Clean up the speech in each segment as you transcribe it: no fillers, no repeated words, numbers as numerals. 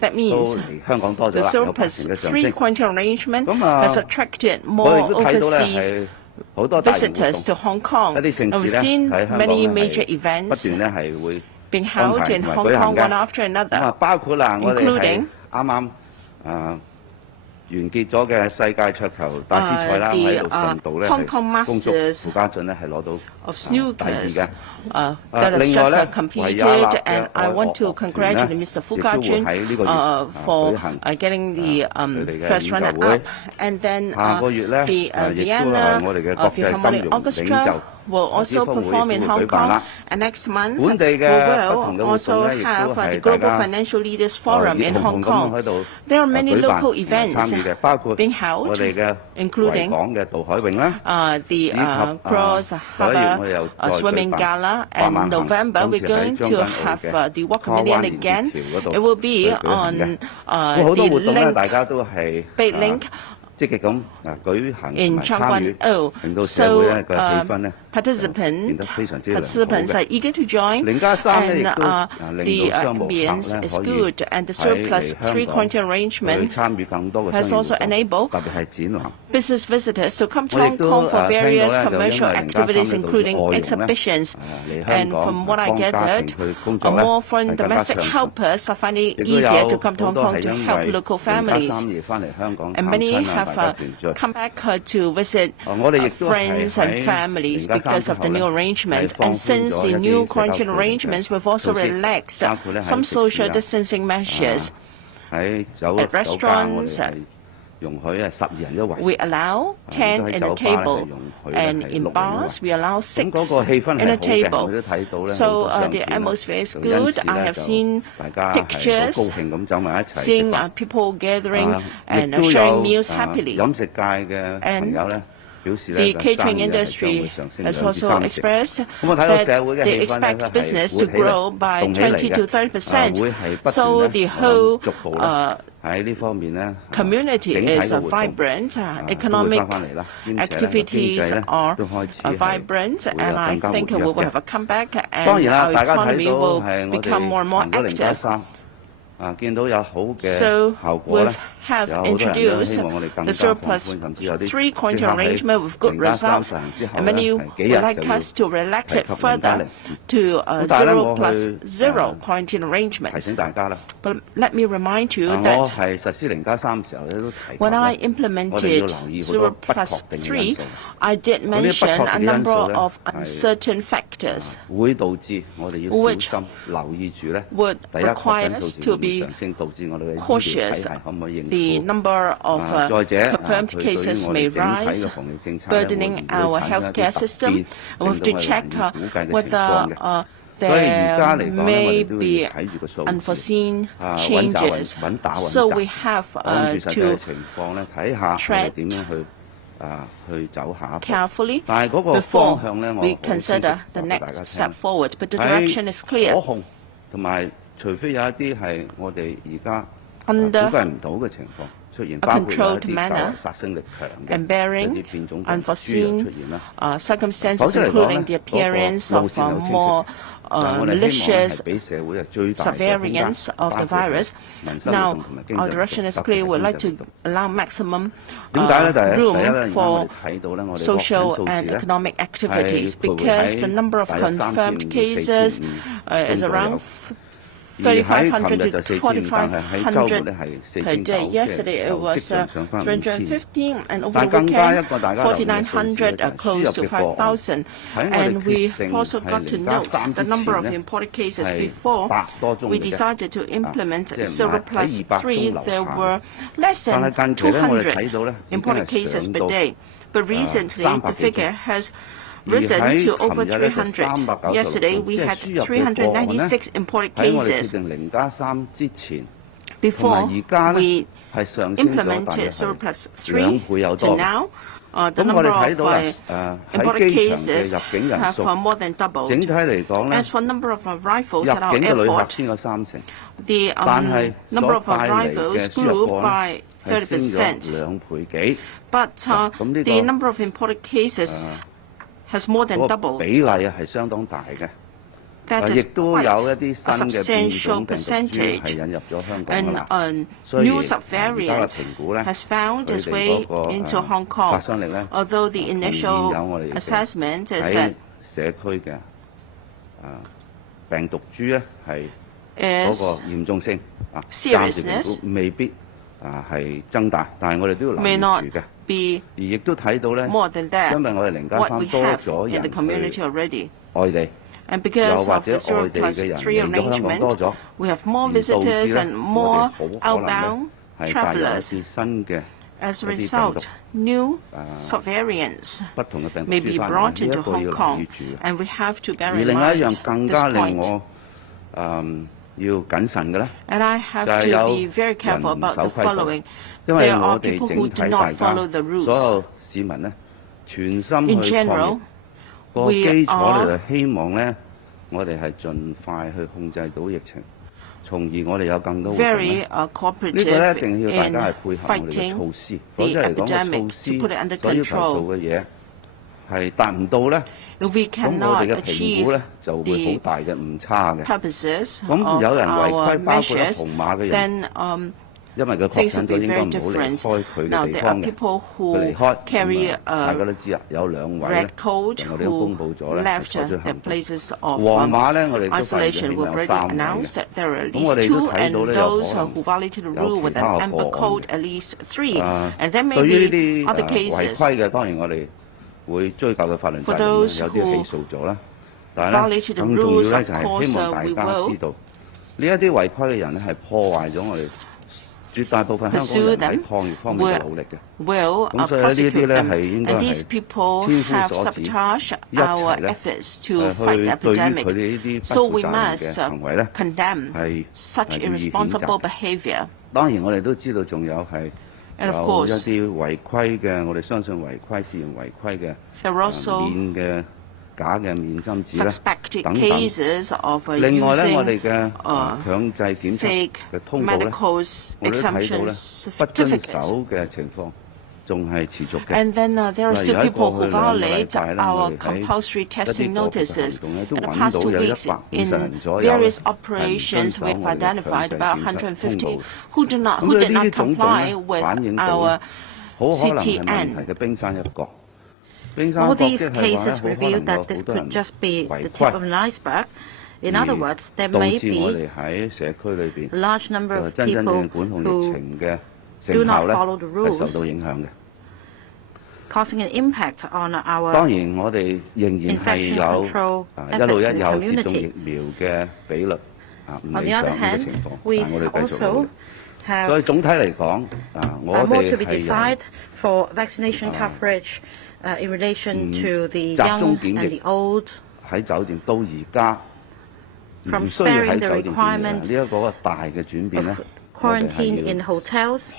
That means the surplus three quarantine arrangement has attracted more overseas visitors to Hong Kong. And we've seen many major events being held in Hong Kong one after another, including完結咗嘅世界桌球大師賽啦，喺度順道咧係恭祝傅家俊咧係攞到第二嘅。另外咧，維也納嘅愛樂樂團咧，亦都會喺呢個月舉行佢哋嘅演奏會。下個月咧，亦都係我哋嘅國際金融領袖。will also perform in Hong Kong, and next month we will also have the Global Financial Leaders Forum in Hong Kong. There are many local events being held, including the Cross Harbour Swimming Gala, and in November we're going to have the Walk a Million again. It will be on the Big Link in Changguan. So participants are eager to join, and the ambience is good, and the surplus three quarantine arrangement has also enabled business visitors to come to Hong Kong for various commercial activities, including exhibitions. And from what I gathered, more foreign domestic helpers are finding it easier to come to Hong Kong to help local families. And many have come back to visit friends and families because of the new arrangement. And since the new quarantine arrangements, we've also relaxed some social distancing measures. At restaurants, we allow 10 in a table, and in bars we allow 6 in a table. So the atmosphere is good. I have seen pictures, seeing people gathering and sharing meals happily. And the catering industry has also expressed that they expect business to grow by 20 to 30%. So the whole community is vibrant, economic activities are vibrent, and I think we will have a comeback, and our economy will become more and more active. So we have introduced the surplus three quarantine arrangement with good results, and many would like us to relax it further to 0+0 quarantine arrangements. But let me remind you that when I implemented 0+3, I did mention a number of uncertain factors which would require us to be cautious. The number of confirmed cases may rise, burdening our healthcare system. We have to check whether there may be unforeseen changes. So we have to tread carefully before we consider the next step forward. But the direction is clear. Under a controlled manner and bearing unforeseen circumstances, including the appearance of more malicious subvariants of the virus. Now, our direction is clear. We'd like to allow maximum room for social and economic activities, because the number of confirmed cases is around 3,500 to 4,500 per day. Yesterday it was 315, and over the weekend 4,900, close to 5,000. And we've also got to note the number of imported cases. Before we decided to implement 0+3, there were less than 200 imported cases per day. But recently the figure has risen to over 300. Yesterday we had 396 imported cases. Before we implemented 0+3 to now, the number of imported cases have more than doubled. As for number of arrivals at our airport, the number of arrivals grew by 30%. But the number of imported cases has more than doubled. 亦都有一啲新嘅變種病毒株係引入咗香港㗎啦。所以而家嘅評估咧，佢哋嗰個殺傷力咧，現有我哋喺社區嘅病毒株咧係嗰個嚴重性暫時評估未必係增大，但係我哋都要留意住嘅。而亦都睇到咧，因為我哋0+3多咗人去外地。And because of the 0+3 arrangement, we have more visitors and more outbound travelers. As a result, new subvariants may be brought into Hong Kong, and we have to bear in mind this point. And I have to be very careful about the following. There are people who do not follow the rules. In general,個基礎咧就希望咧，我哋係盡快去控制到疫情，從而我哋有更多活動咧。呢個咧一定要大家係配合我哋嘅措施。講真嚟講，個措施所要求做嘅嘢係達唔到咧，咁我哋嘅評估咧就會好大嘅誤差嘅。咁有人違規，包括咗紅碼嘅人。因為佢確診咗應該唔好離開佢嘅地方嘅，佢離開，大家都知啦，有2位咧，我哋都公佈咗咧，採取行動。黃碼咧，我哋都發現有3位嘅，咁我哋都睇到咧有可能有其他個案。對於呢啲違規嘅，當然我哋會追究嘅法律責任，有啲起訴咗啦。但係咧，更重要咧就係希望大家知道，呢一啲違規嘅人咧係破壞咗我哋。絕大部分香港人喺抗疫方面嘅努力嘅，咁所以呢啲咧係應該係千夫所指，一齊咧去對於佢哋呢啲不負責任嘅行為咧係予以譴責。當然我哋都知道仲有係有一啲違規嘅，我哋相信違規涉嫌違規嘅免嘅。假嘅免針紙咧，等等。另外咧，我哋嘅強制檢測嘅通告咧，我哋都睇到咧，不遵守嘅情況仲係持續嘅。例如喺過去2個禮拜咧，我哋喺一啲個別嘅行動咧，都揾到有150人左右係唔遵守我哋嘅強制檢測通告。咁所以呢啲種種咧，反映到好可能係問題嘅冰山一角。All these cases reveal that this could just be the tip of an iceberg. In other words, there may be a large number of people who do not follow the rules, causing an impact on our infection control efforts in the community. On the other hand, we also have more to be decided for vaccination coverage. In relation to the young and the old, from sparing the requirement of quarantine in hotels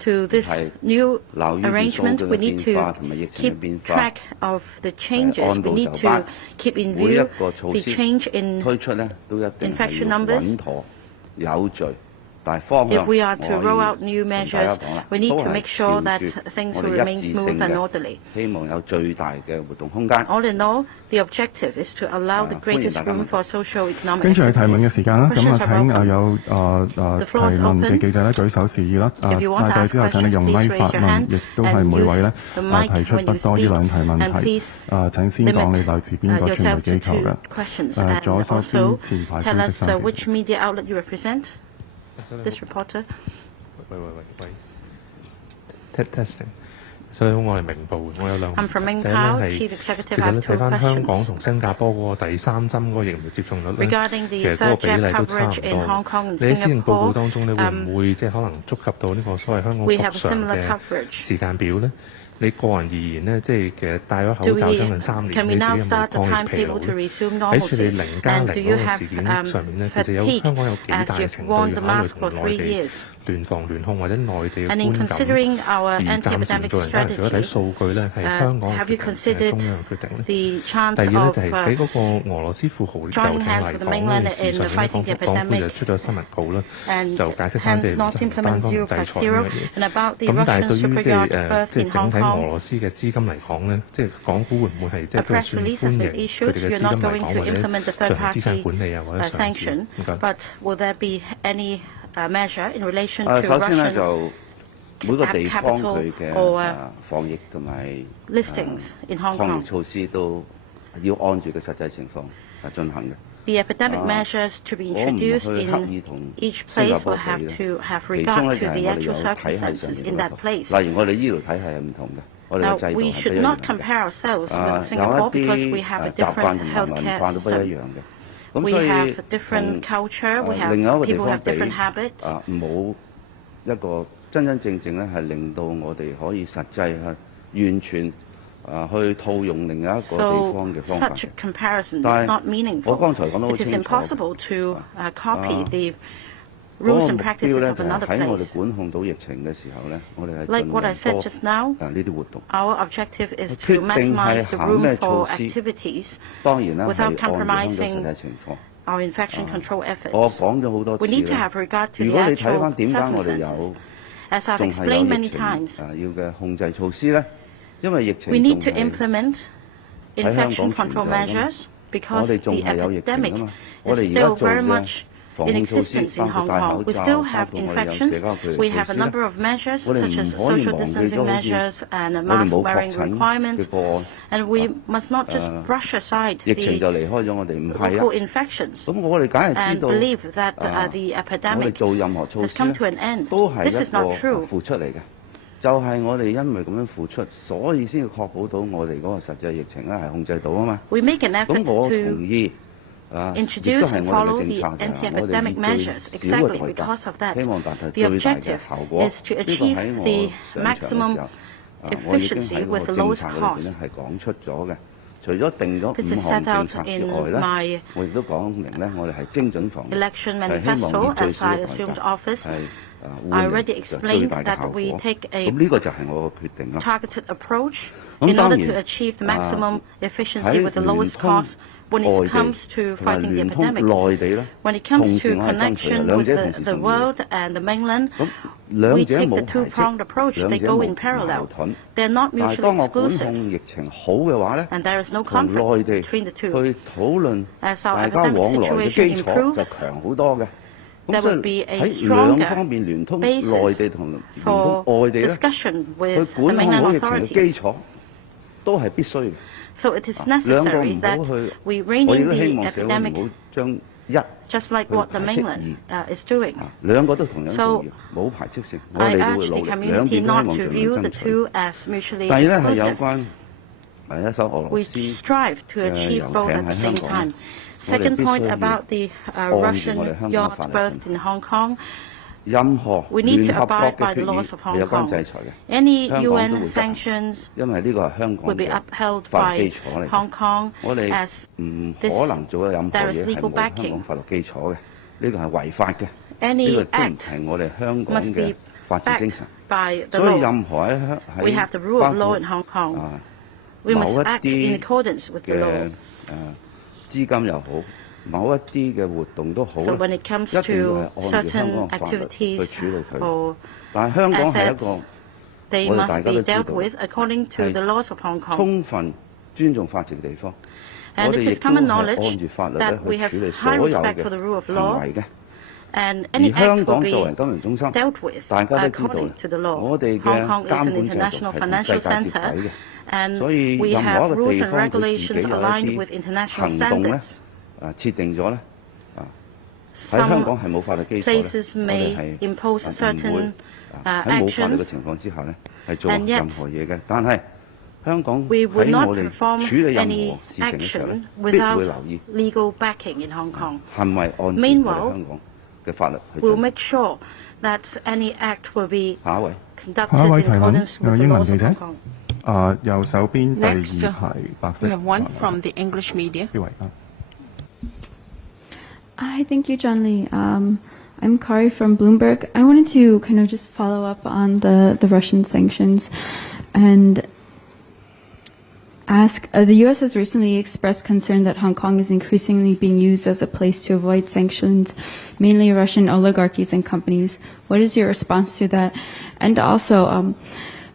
to this new arrangement, we need to keep track of the changes. We need to keep in view the change in infection numbers. If we are to roll out new measures, we need to make sure that things will remain smooth and orderly. All in all, the objective is to allow the greatest room for socio-economic. 跟住係提問嘅時間啦，咁請有提問嘅記者咧舉手示意啦。派遞之後請你用咪發問，亦都係每位咧提出不多於2題問題。請先講你來自邊個傳媒機構嘅。左手邊前排分析上。This reporter. 喂 testing。所以我係明報嘅，我有兩個問題。第一係其實你睇翻香港同新加坡嗰個第3針嗰個疫苗接種率咧，其實嗰個比例都差唔多。你喺施政報告當中咧，會唔會即係可能觸及到呢個所謂香港復常嘅時間表咧？你個人而言呢，即係其實戴咗口罩將近3年，你自己有冇抗疫疲勞咧？喺處理0+0嗰個事件上面呢，其實香港有幾大程度要考慮同內地聯防聯控或者內地嘅觀感，而暫時做人家如果睇數據呢，係香港決定係中央決定呢。第二呢，就係喺嗰個俄羅斯富豪遊艇嚟港嘅事上面，港府就出咗新聞稿啦，就解釋翻即係單方制裁呢樣嘢。咁但係對於即係整體俄羅斯嘅資金嚟講咧，即係港府會唔會係即係都算歡迎佢哋嘅資金嚟講，或者進行資產管理啊，或者上市？唔該。首先咧就每個地方佢嘅防疫同埋抗疫措施都要按住個實際情況進行嘅。The epidemic measures to be introduced in each place will have to have regard to the actual circumstances in that place. 例如我哋醫療體系係唔同嘅，我哋嘅制度係不一樣嘅。We should not compare ourselves with Singapore because we have a different healthcare system. We have a different culture. We have people have different habits. 冇一個真真正正咧係令到我哋可以實際係完全去套用另一個地方嘅方法。Such a comparison is not meaningful. 我剛才講得好清楚。It is impossible to copy the rules and practices of another place. 喺我哋管控到疫情嘅時候咧，我哋係like what I said just now. 呢啲活動。Our objective is to maximize the room for activities without compromising our infection control efforts. 我講咗好多次 We need to have regard to the actual circumstances. As I've explained many times, 要嘅控制措施咧。We need to implement infection control measures because the epidemic is still very much in existence in Hong Kong. We still have infections. We have a number of measures such as social distancing measures and mask wearing requirements. And we must not just brush aside the local infections and believe that the epidemic has come to an end. This is not true. 就係我哋因為咁樣付出，所以先要確保到我哋嗰個實際疫情咧係控制到啊嘛。We make an effort 咁我同意introduce and follow the anti-epidemic measures exactly because of that. The objective is to achieve the maximum efficiency with the lowest cost. 係講出咗嘅，除咗定咗5項政策之外咧，我亦都講明咧，我哋係精準防疫，係希望以最少嘅代價。I already explained that we take a targeted approach in order to achieve the maximum efficiency with the lowest cost when it comes to fighting the epidemic. When it comes to connection with the world and the mainland, we take the two-pronged approach. They go in parallel. They're not mutually exclusive. And there is no conflict between the two. As our epidemic situation improves, there will be a stronger basis for discussion with the mainland authorities. So it is necessary that we rein in the epidemic just like what the mainland is doing. So I urge the community not to view the two as mutually exclusive. We strive to achieve both at the same time. Second point about the Russian yacht berthed in Hong Kong, we need to abide by the laws of Hong Kong. Any UN sanctions will be upheld by Hong Kong as there is legal backing. Any act must be backed by the law. We have the rule of law in Hong Kong. We must act in accordance with the law. 資金又好，某一啲嘅活動都好，一定要係按住香港法律去處理佢。但係香港係一個我哋大家都知道，充分尊重法治嘅地方。我哋亦都係按住法律去處理所有嘅行為嘅。而香港作為金融中心，大家都知道，我哋嘅監管制度係同世界接軌嘅。所以任何一個地方佢自己有一啲行動咧，設定咗咧，喺香港係冇法律基礎咧，我哋係唔會喺冇法律嘅情況之下咧係做任何嘢嘅。但係香港喺我哋處理任何事情嘅時候咧，必會留意係咪按照我哋香港嘅法律去做。下一位提問，英文記者。右手邊第二排白色。We have one from the English media. Hi, thank you, John Lee. I'm Kari from Bloomberg. I wanted to kind of just follow up on the Russian sanctions and ask, the U.S. has recently expressed concern that Hong Kong is increasingly being used as a place to avoid sanctions, mainly Russian oligarchies and companies. What is your response to that? And also,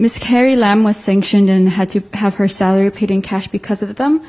Ms. Carrie Lam was sanctioned and had to have her salary paid in cash because of them.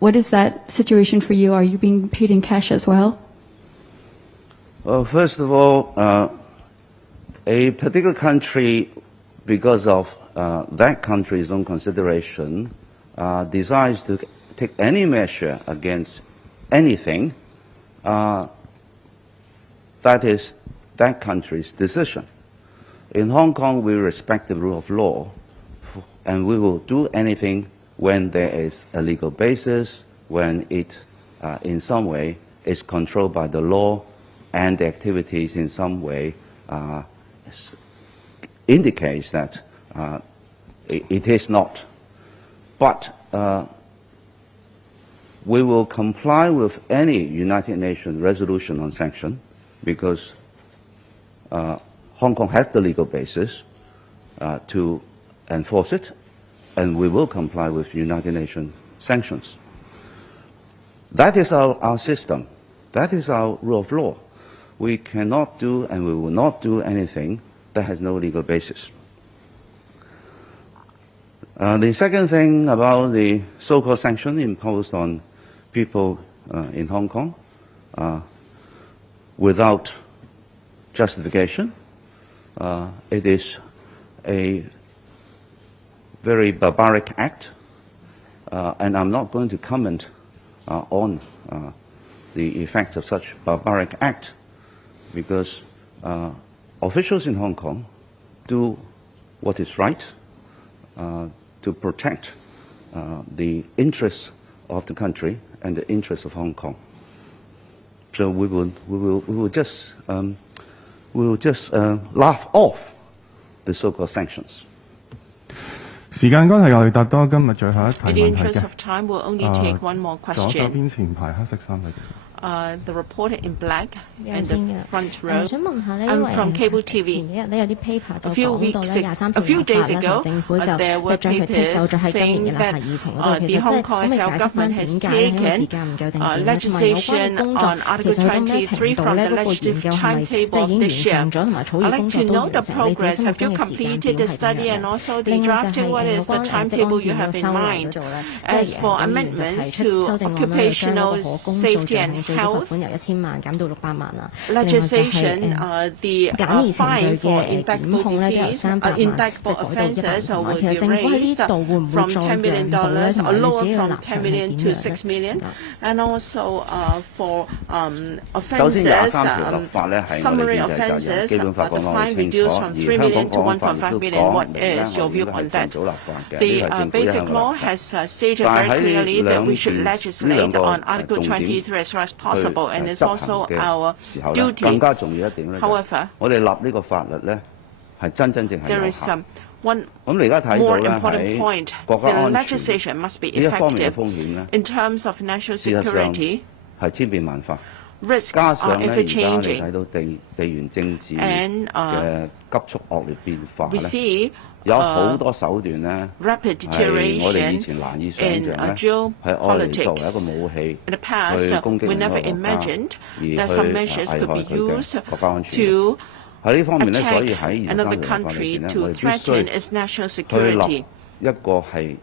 What is that situation for you? Are you being paid in cash as well? Well, first of all, a particular country, because of that country's own consideration, decides to take any measure against anything, that is that country's decision. In Hong Kong, we respect the rule of law, and we will do anything when there is a legal basis, when it, in some way, is controlled by the law, and the activities in some way indicates that it is not. But we will comply with any United Nations resolution on sanction because Hong Kong has the legal basis to enforce it, and we will comply with United Nations sanctions. That is our system. That is our rule of law. We cannot do and we will not do anything that has no legal basis. The second thing about the so-called sanction imposed on people in Hong Kong without justification, it is a very barbaric act, and I'm not going to comment on the effects of such barbaric act because officials in Hong Kong do what is right to protect the interests of the country and the interests of Hong Kong. So we will just laugh off the so-called sanctions. 時間關係，我哋答多今日最後一題問題嘅。In the interest of time, we'll only take one more 左手 question. 邊前排黑色衫嘅。The reporter in black in the front 想 row. 問下呢，因 I'm 為 from cable 前 TV. 幾日呢有啲 paper 就 A few 講到 weeks 咧23條 a few 立 days 法咧， ago, 同政府就 there 即 were 係將佢剔走咗喺今 papers 年嘅立法 saying 議程嗰 that 度。其實即係 the Hong 可唔 Kong 可以解釋 government 翻 has 點解呢個 taken 時間唔夠定點咧？同埋有關嘅 legislation 工作 on 其 Article 實到咩程 23度 from 咧？ the 嗰個研 legislative 究係咪即係 timetable 已 of 經 this 完 year? 成咗，同埋草擬 I'd 工 like 作 to 都 know 完 the 成？你自己 progress. 心目 Have you 中嘅時間 completed 表 the 係點 study 樣 and 咧？ also the 另外就 drafting? 係 What 有 is the 關職安 timetable 健 you 嗰個 have in 修例 mind? 嗰度咧，即 As 係 for 議員就 amendments 提出 to 修正案咧，就將嗰 occupational 個可公訴 safety 罪 and 行最高罰 health 款由1000萬減到600萬啦。另外就係 legislation, the 簡易程序 fine for 嘅檢 indictable 控咧都由 disease, 300萬即係 indictable 改到 offences 150萬。will 其實 be 政府喺呢 raised 度會唔會 from 再 $10 million 讓步咧？同 or 埋你 lower 自己嘅 from 立 $10 場係 million 點 to 樣 $6 million, 咧？ and also for 首先 offences, 23條立法咧係我哋 summary 憲制責任， offences, 基本法 the 講得好 fine 清楚， reduced 而 from $3 香 million 港 to 國安法亦 $1.5 都 million. 講 What 明咧， is 我 your 哋 view 應該 on 係 that? 盡早立法嘅，呢 The 個係政府一 basic 向嘅 law 立場。 has stated 但 very 係喺 clearly 呢 that we 兩 should 段 legislate 呢 on 兩 Article 個重點 23 as far as 去 possible, and it's 執 also 行嘅 our 時候咧， duty. 更加重要一點咧， However, 我哋立呢個法律咧係真正係 there 有 is 效。 one 咁你而家睇到 more 咧 important 喺 point. 國家 The 安全 legislation must be 呢一方面嘅 effective 風險咧， in terms of national 事實上 security. 係千變萬化。 Risks 加 are 上咧，而 ever 家你 changing. 睇到地緣政治 And, 嘅急速惡劣變化 We 咧， see 有好多手段咧 rapid 係我哋以 deterioration 前難以想 in 像咧， geopolitics. 係愛嚟作為一個武器 In the 去 past, 攻擊 we 另一 never 個國家， imagined 而 that 去 some 危 measures 害 could 佢 be 嘅 used 國家安全。 to 喺呢方面咧，所以 attack 喺 another 23條立法裏 country 邊咧， to 我哋必 threaten 須 its national 去 security. 立一個係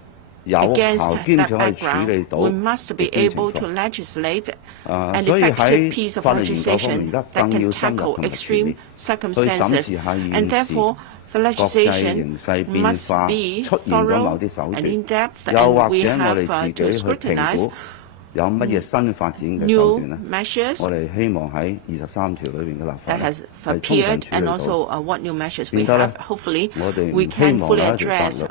有 Against 效兼 that 且可以處 background, 理到 we must be 極端情 able to 況。 legislate an 所以 effective 喺 piece of 法律研究方面，而 legislation 家 that 更 can 要深入 tackle 同埋全 extreme 面去審 circumstances. 視下 And 現時 therefore, the 國際 legislation 形勢變 must 化 be 出現咗某 thorough 啲手 and 段， in-depth, 又 and 或 we 者我 have 哋自 to 己去評 scrutinize 估有乜嘢新發展嘅手 new 段咧？ measures 我哋希望喺23條裏邊嘅立法 that 咧 has 係充分 appeared 處 and 理到。 also what new measures we 變得咧 have. Hopefully, 我哋 we 唔希 can 望 fully 有一條法 address 律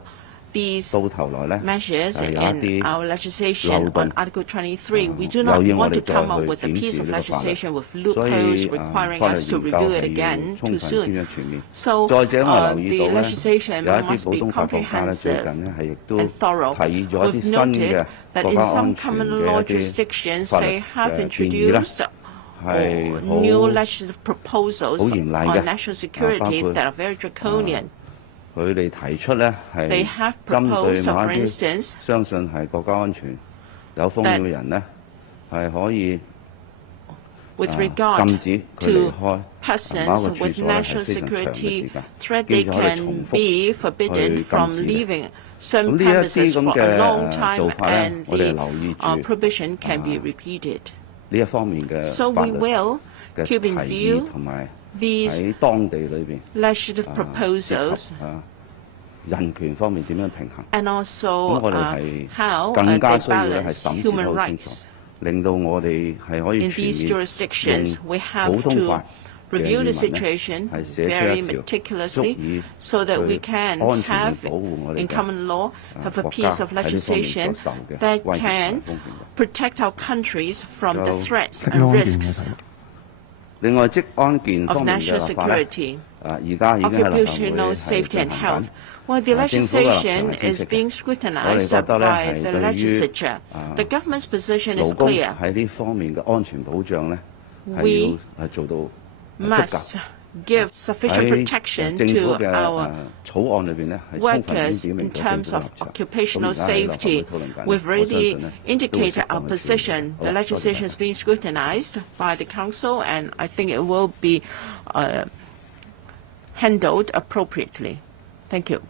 these 到頭來咧 measures 係有一 in 啲 our 漏 legislation 洞 on Article 23. We do not 又要我 want to 哋再 come up 去 with a 檢 piece 視 of 呢個法律， legislation with 所 loopholes 以 requiring 法律 us to 研究 review it 係要 again 充 too 分 soon. 兼且全面。 So 再者，我留意 the 到咧， legislation 有一啲 must 普 be 通法國家咧，最 comprehensive 近咧係亦都 and thorough. 提議咗一啲 We've 新 noted 嘅 that 國 in 家 some 安全 common 嘅 law 一啲 jurisdictions 法律 they have 嘅建議啦， introduced 係 new 好 legislative proposals 好嚴厲嘅 on national security 包括 that are very draconian. 佢哋提出咧 They 係 have 針對 proposed, 某 for 一啲 instance, 相信係國家安全有風險嘅人咧，係可以 with regard to persons with national security threat, they can be forbidden from leaving certain premises for a long time, and the provision can be repeated. So we will keep in view these legislative proposals and also how they balance human rights. In these jurisdictions, we have to review the situation very meticulously so that we can have, in common law, have a piece of legislation that can protect our countries from the threats and risks of national security, occupational safety and health. While the legislation is being scrutinized by the legislature, the government's position is clear. We must give sufficient protection to our workers in terms of occupational safety. We've already indicated our position. The legislation is being scrutinized by the Council, and I think it will be handled appropriately. Thank you.